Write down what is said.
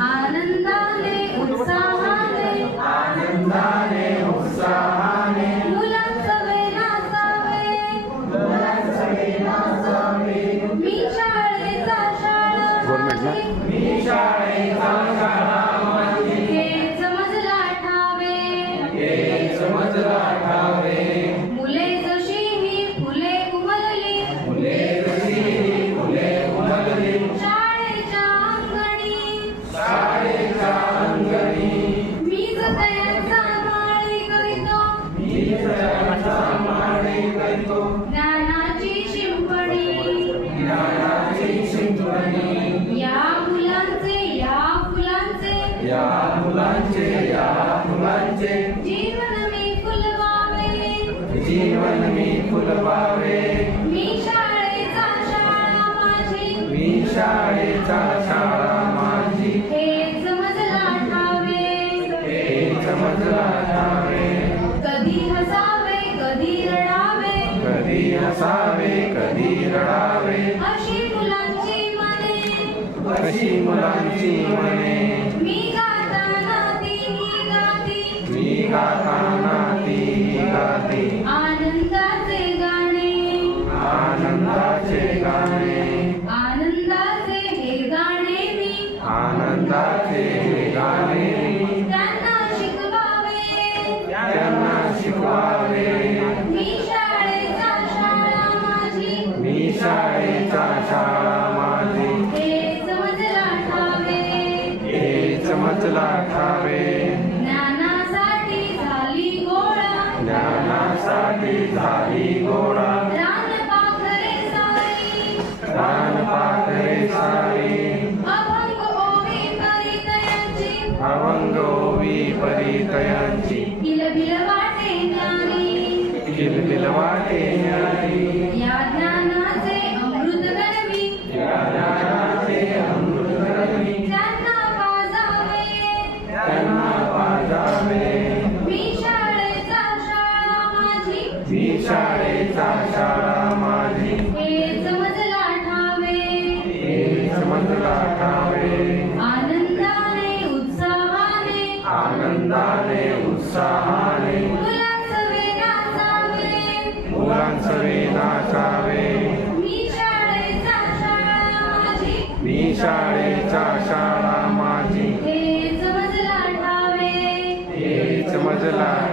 आनंदाने उत्साहाने आनंदाने उत्साहाने मुलांचं नाचावे मी शाळेचा शाळा माझी. मी शाळेचा शाळा माझी. हेच मजला ठावे. हे समजला ठावे. या मुलांचे या मुलांचे जीवन मी फुलवावे जीवन मी फुलवावे मी शाळेचा शाळा माझी। मी शाळेचा शाळा माझी। हेच मजला ठावे। हे समजला ठावे। कधी हसावे कधी रडावे। कधी हसावे कधी रडावे। अशी मुलांची मने। कशी मुलांची मने। आनंदाचे गाणे त्यांना शिकवावे त्यांना शिकवावे मी शाळेचा शाळा माझी मी शाळेचा शाळा माझी हे समजला ठावे हे समजला ठावे ज्ञानासाठी झाली गोळा ज्ञानासाठी झाली गोळा. रान पाखरे सारी. रान पाखरे सारी. अभंग ओवी परितयांची किलबिल वाटे ज्ञानी। किलबिल वाटे या ज्ञानाचे मुलांसवे नाचावे नाचावे मी शाळेचा शाळा माझी. मी शाळेचा